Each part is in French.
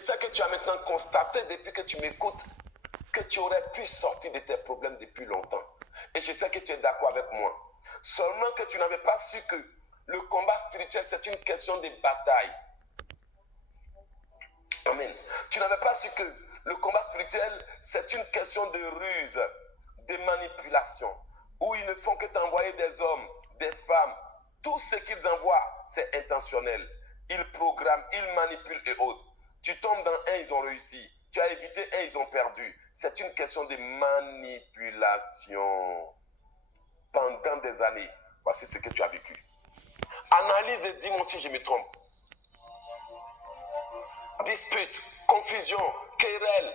sais que tu as maintenant constaté depuis que tu m'écoutes que tu aurais pu sortir de tes problèmes depuis longtemps. Et je sais que tu es d'accord avec moi. Seulement que tu n'avais pas su que le combat spirituel, c'est une question de bataille. Amen. Tu n'avais pas su que le combat spirituel, c'est une question de ruse, de manipulation, où ils ne font que t'envoyer des hommes, des femmes. Tout ce qu'ils envoient, c'est intentionnel. Ils programment, ils manipulent et autres. Tu tombes dans un, ils ont réussi. Tu as évité un, ils ont perdu. C'est une question de manipulation. Pendant des années, voici ce que tu as vécu. Analyse et dis-moi si je me trompe. Dispute, confusion, querelle,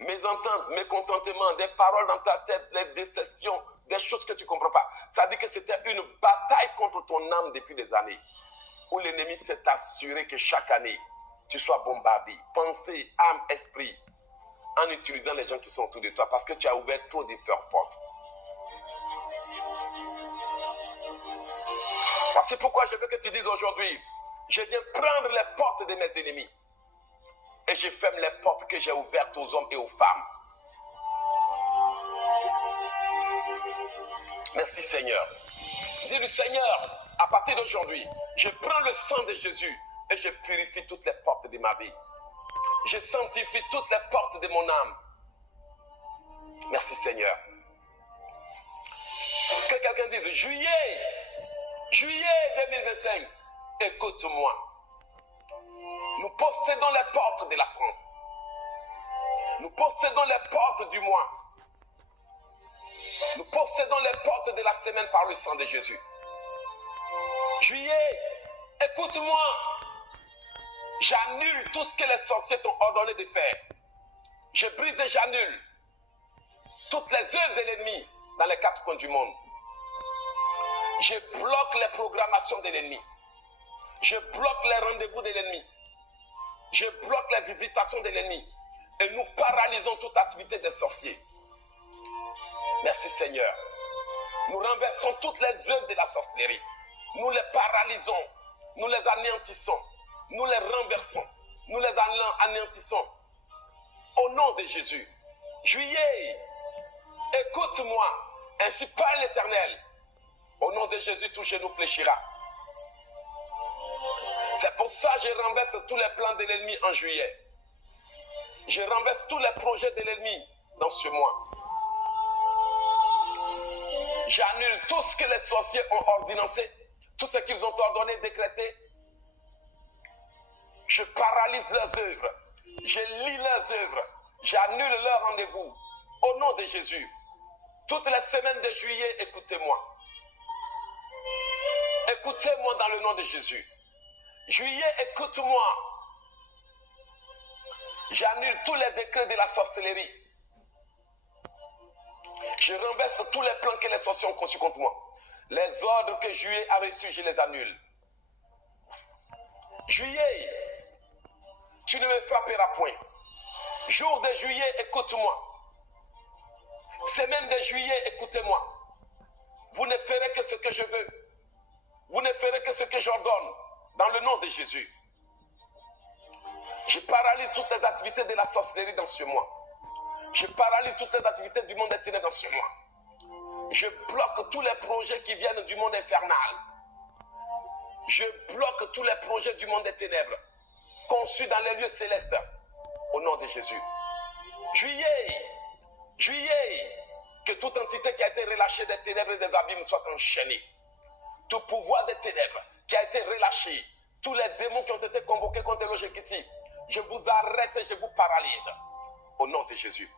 mésentente, mécontentement, des paroles dans ta tête, des déceptions, des choses que tu ne comprends pas. Ça dit que c'était une bataille contre ton âme depuis des années, où l'ennemi s'est assuré que chaque année, tu sois bombardé, pensée, âme, esprit, en utilisant les gens qui sont autour de toi, parce que tu as ouvert trop de portes. C'est pourquoi je veux que tu dises aujourd'hui, je viens prendre les portes de mes ennemis. Et je ferme les portes que j'ai ouvertes aux hommes et aux femmes. Merci Seigneur. Dis-lui Seigneur, à partir d'aujourd'hui, je prends le sang de Jésus et je purifie toutes les portes de ma vie. Je sanctifie toutes les portes de mon âme. Merci Seigneur. Que quelqu'un dise juillet 2025, écoute-moi. Nous possédons les portes de la France. Nous possédons les portes du mois. Nous possédons les portes de la semaine par le sang de Jésus. Juillet, écoute-moi. J'annule tout ce que les sorciers t'ont ordonné de faire. Je brise et j'annule toutes les œuvres de l'ennemi dans les 4 coins du monde. Je bloque les programmations de l'ennemi. Je bloque les rendez-vous de l'ennemi. Je bloque les visitations de l'ennemi. Et nous paralysons toute activité des sorciers. Merci Seigneur. Nous renversons toutes les œuvres de la sorcellerie. Nous les paralysons. Nous les anéantissons. Nous les renversons. Nous les anéantissons. Au nom de Jésus. Juillet, écoute-moi. Ainsi parle l'Éternel. Au nom de Jésus, tout genou fléchira. C'est pour ça que je renverse tous les plans de l'ennemi en juillet. Je renverse tous les projets de l'ennemi dans ce mois. J'annule tout ce que les sorciers ont ordonnancé, tout ce qu'ils ont ordonné, décrété. Je paralyse leurs œuvres. Je lis leurs œuvres. J'annule leurs rendez-vous. Au nom de Jésus. Toutes les semaines de juillet, écoutez-moi. Écoutez-moi dans le nom de Jésus. Juillet, écoute-moi. J'annule tous les décrets de la sorcellerie. Je renverse tous les plans que les sorciers ont conçus contre moi. Les ordres que Juillet a reçus, je les annule. Juillet, tu ne me frapperas point. Jour de juillet, écoute-moi. Semaine de juillet, écoutez-moi. Vous ne ferez que ce que je veux. Vous ne ferez que ce que j'ordonne. Dans le nom de Jésus. Je paralyse toutes les activités de la sorcellerie dans ce mois. Je paralyse toutes les activités du monde des ténèbres dans ce mois. Je bloque tous les projets qui viennent du monde infernal. Je bloque tous les projets du monde des ténèbres, conçus dans les lieux célestes, au nom de Jésus. Juillet, que toute entité qui a été relâchée des ténèbres et des abîmes soit enchaînée. Tout pouvoir des ténèbres qui a été relâché, tous les démons qui ont été convoqués contre Elohim ici, je vous arrête et je vous paralyse, au nom de Jésus.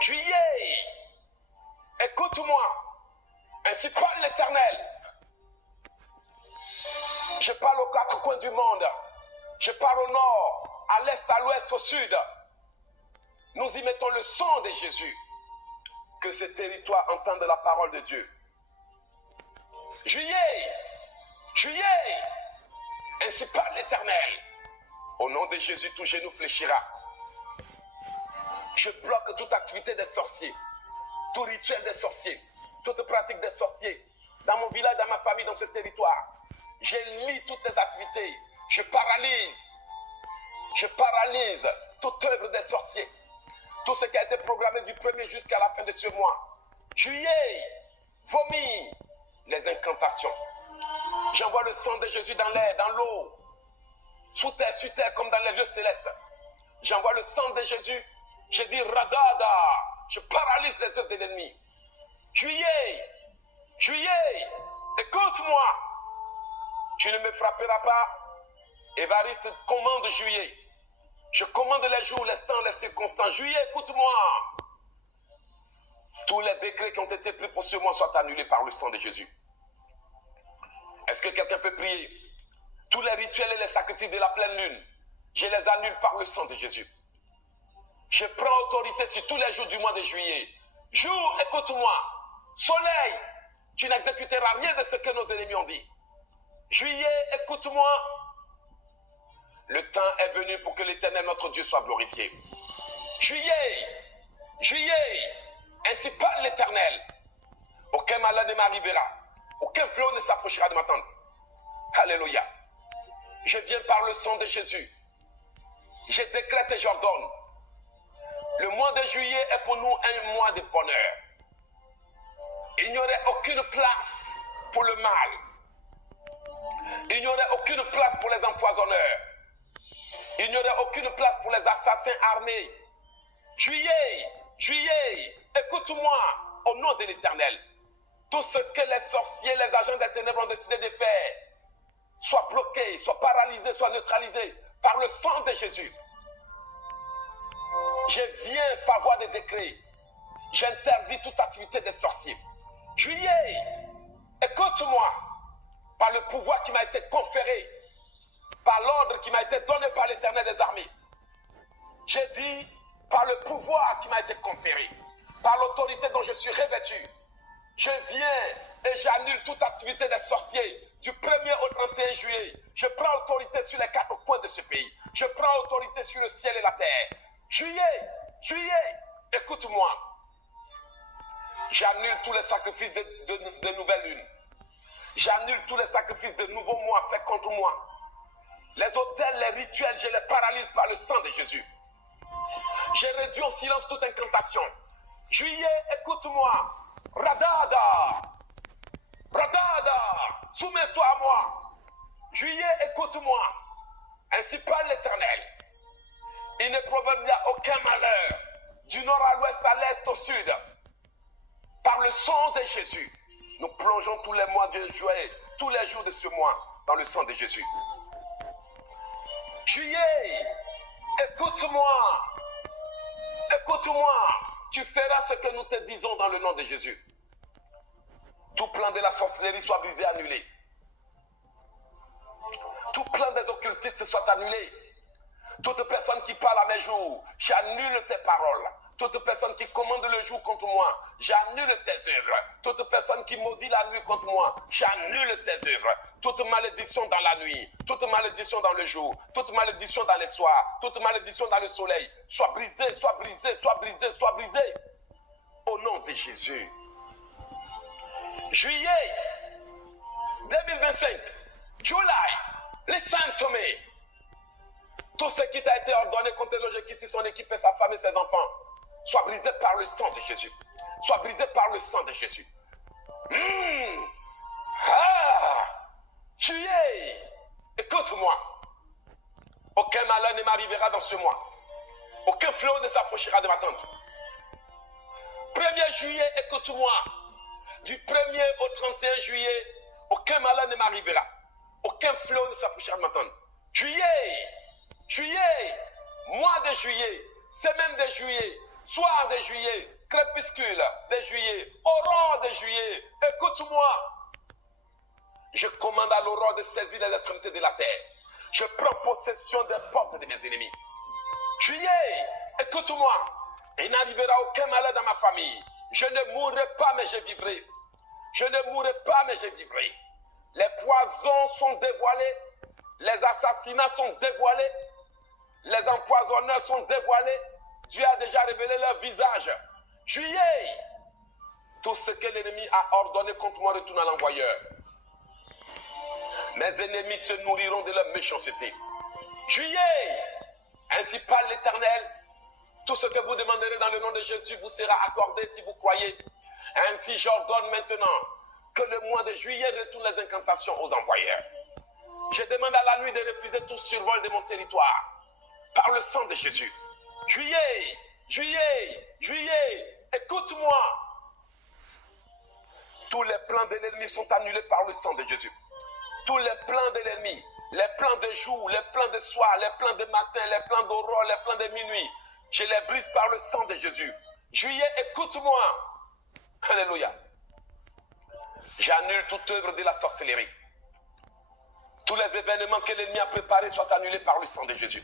Juillet, écoute-moi, ainsi parle l'Éternel. Je parle aux 4 coins du monde. Je parle au nord, à l'est, à l'ouest, au sud. Nous y mettons le sang de Jésus. Que ce territoire entende la parole de Dieu. Juillet, ainsi parle l'Éternel. Au nom de Jésus, tout genou fléchira. Je bloque toute activité des sorciers, tout rituel des sorciers, toute pratique des sorciers. Dans mon village, dans ma famille, dans ce territoire, je lis toutes les activités. Je paralyse Je paralyse toute œuvre des sorciers. Tout ce qui a été programmé du 1er jusqu'à la fin de ce mois. Juillet, vomit les incantations. J'envoie le sang de Jésus dans l'air, dans l'eau, sous terre, sur terre, comme dans les lieux célestes. J'envoie le sang de Jésus. Je dis radada. Je paralyse les œuvres de l'ennemi. Juillet, juillet, écoute-moi. Tu ne me frapperas pas. Évariste commande juillet. Je commande les jours, les temps, les circonstances. Juillet, écoute-moi. Tous les décrets qui ont été pris pour ce mois soient annulés par le sang de Jésus. Est-ce que quelqu'un peut prier? Tous les rituels et les sacrifices de la pleine lune, je les annule par le sang de Jésus. Je prends autorité sur tous les jours du mois de juillet. Jour, écoute-moi. Soleil, tu n'exécuteras rien de ce que nos ennemis ont dit. Juillet, écoute-moi. Le temps est venu pour que l'Éternel, notre Dieu, soit glorifié. Juillet, juillet, ainsi parle l'Éternel. Aucun malheur ne m'arrivera. Aucun fléau ne s'approchera de ma tente. Alléluia. Je viens par le sang de Jésus. Je décrète et j'ordonne. Le mois de juillet est pour nous un mois de bonheur. Il n'y aurait aucune place pour le mal. Il n'y aurait aucune place pour les empoisonneurs. Il n'y aurait aucune place pour les assassins armés. Juillet, juillet, écoute-moi au nom de l'Éternel. Tout ce que les sorciers, les agents des ténèbres ont décidé de faire, soit bloqué, soit paralysé, soit neutralisé par le sang de Jésus. Je viens par voie de décret. J'interdis toute activité des sorciers. Juillet, écoute-moi par le pouvoir qui m'a été conféré, par l'ordre qui m'a été donné par l'Éternel des armées. J'ai dit par le pouvoir qui m'a été conféré, par l'autorité dont je suis revêtu. Je viens et j'annule toute activité des sorciers du 1er au 31 juillet. Je prends autorité sur les 4 coins de ce pays. Je prends autorité sur le ciel et la terre. Juillet, juillet, écoute-moi. J'annule tous les sacrifices de nouvelles lunes. J'annule tous les sacrifices de nouveaux mois faits contre moi. Les autels, les rituels, je les paralyse par le sang de Jésus. J'ai réduit au silence toute incantation. Juillet, écoute-moi. Radada, radada, soumets-toi à moi. Juillet, écoute-moi. Ainsi parle l'Éternel. Il ne proviendra aucun malheur du nord à l'ouest, à l'est, au sud. Par le sang de Jésus, nous plongeons tous les mois de juillet, tous les jours de ce mois, dans le sang de Jésus. Juillet, écoute-moi. Écoute-moi. Tu feras ce que nous te disons dans le nom de Jésus. Tout plan de la sorcellerie soit brisé, annulé. Tout plan des occultistes soit annulé. Toute personne qui parle à mes jours, j'annule tes paroles. Toute personne qui commande le jour contre moi, j'annule tes œuvres. Toute personne qui maudit la nuit contre moi, j'annule tes œuvres. Toute malédiction dans la nuit, toute malédiction dans le jour, toute malédiction dans les soirs, toute malédiction dans le soleil, soit brisée, soit brisée, soit brisée, soit brisée. Au nom de Jésus. Juillet 2025, July, listen to me. Tout ce qui t'a été ordonné contre Logekissi, son équipe et sa femme et ses enfants, soit brisé par le sang de Jésus. Soit brisé par le sang de Jésus. Juillet, écoute-moi. Aucun malheur ne m'arrivera dans ce mois. Aucun fléau ne s'approchera de ma tente. 1er juillet, écoute-moi. Du 1er au 31 juillet, aucun malheur ne m'arrivera. Aucun fléau ne s'approchera de ma tente. Juillet, juillet, mois de juillet, semaine de juillet, soir de juillet, crépuscule de juillet, aurore de juillet, écoute-moi. Je commande à l'aurore de saisir les extrémités de la terre. Je prends possession des portes de mes ennemis. Juillet, écoute-moi. Il n'arrivera aucun malheur dans ma famille. Je ne mourrai pas, mais je vivrai. Je ne mourrai pas, mais je vivrai. Les poisons sont dévoilés. Les assassinats sont dévoilés. Les empoisonneurs sont dévoilés. Dieu a déjà révélé leur visage. Juillet, tout ce que l'ennemi a ordonné contre moi retourne à l'envoyeur. Mes ennemis se nourriront de leur méchanceté. Juillet, Ainsi parle l'Éternel. Tout ce que vous demanderez dans le nom de Jésus vous sera accordé si vous croyez. Ainsi, j'ordonne maintenant que le mois de juillet retourne les incantations aux envoyeurs. Je demande à la nuit de refuser tout survol de mon territoire par le sang de Jésus. Juillet, juillet, juillet, écoute-moi. Tous les plans de l'ennemi sont annulés par le sang de Jésus. Tous les plans de l'ennemi, les plans de jour, les plans de soir, les plans de matin, les plans d'aurore, les plans de minuit, je les brise par le sang de Jésus. Juillet, écoute-moi. Alléluia. J'annule toute œuvre de la sorcellerie. Tous les événements que l'ennemi a préparés soient annulés par le sang de Jésus.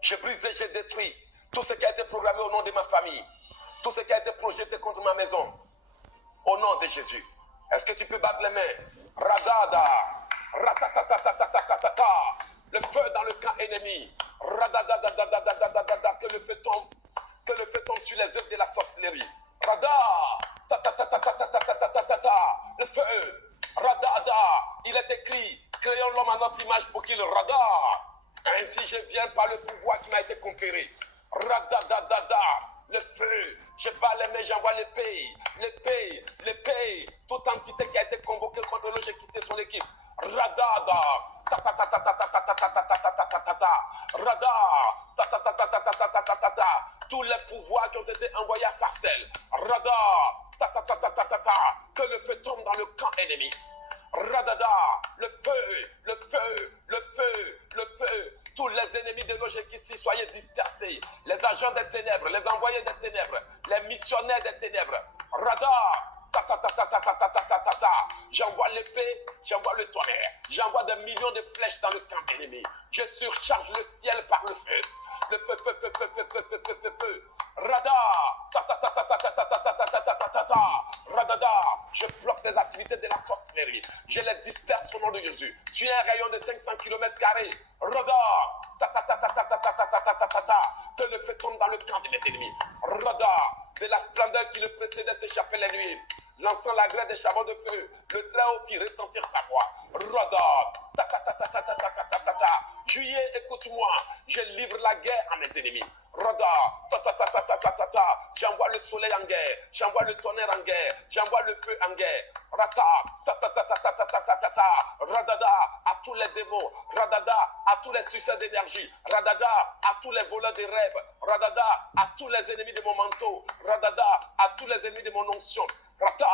Je brise et je détruis tout ce qui a été programmé au nom de ma famille, tout ce qui a été projeté contre ma maison, au nom de Jésus. Est-ce que tu peux battre les mains? Radada, ratatatatatatatata, le feu dans le camp ennemi. Radadadadadadadadada, que le feu tombe sur les œuvres de la sorcellerie. Rada, tatatatatatatatata, le feu. Radada, il est écrit, créons l'homme à notre image pour qu'il rada. Ainsi je viens par le pouvoir qui m'a été conféré. Radadadada, le feu. Je bats les mains, j'envoie l'épée, l'épée, l'épée. Toute entité qui a été convoquée contre nous, j'ai quitté son équipe. Radada, Rada, tous les pouvoirs qui ont été envoyés à Sarcelles. Rada, que le feu tombe dans le camp ennemi. Radada, le feu, le feu, le feu, le feu. Tous les ennemis de nos ici, soyez dispersés. Les agents des ténèbres, les envoyés des ténèbres, les missionnaires des ténèbres. Rada, j'envoie l'épée, j'envoie le tonnerre, j'envoie des millions de flèches dans le camp ennemi. Je surcharge le ciel par le feu. Le feu, feu, feu, feu, feu, feu, feu, feu, feu, feu. Rada, radada, je bloque les activités de la sorcellerie. Je les disperse au nom de Jésus. Sur un rayon de 500 km². Rada, que le feu tombe dans le camp de mes ennemis. Rada, de la splendeur qui le précédait s'échappait les nuits. Lançant la grêle des charbons de feu, le Très-Haut fit retentir sa voix. Rada, Juillet, écoute-moi, je livre la guerre à mes ennemis. Rada, j'envoie le soleil en guerre, j'envoie le tonnerre en guerre, j'envoie le feu en guerre. Rata, radada, à tous les démons, radada, à tous les succès d'énergie, radada, à tous les voleurs de rêves, radada, à tous les ennemis de mon manteau, radada, à tous les ennemis de mon onction. Rata,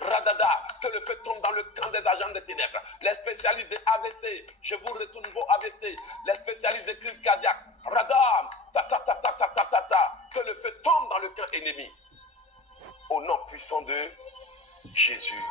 radada, que le feu tombe dans le camp des agents des ténèbres. Les spécialistes de AVC, je vous retourne vos AVC. Les spécialistes de crise cardiaque, radar, que le feu tombe dans le camp ennemi. Au nom puissant de Jésus.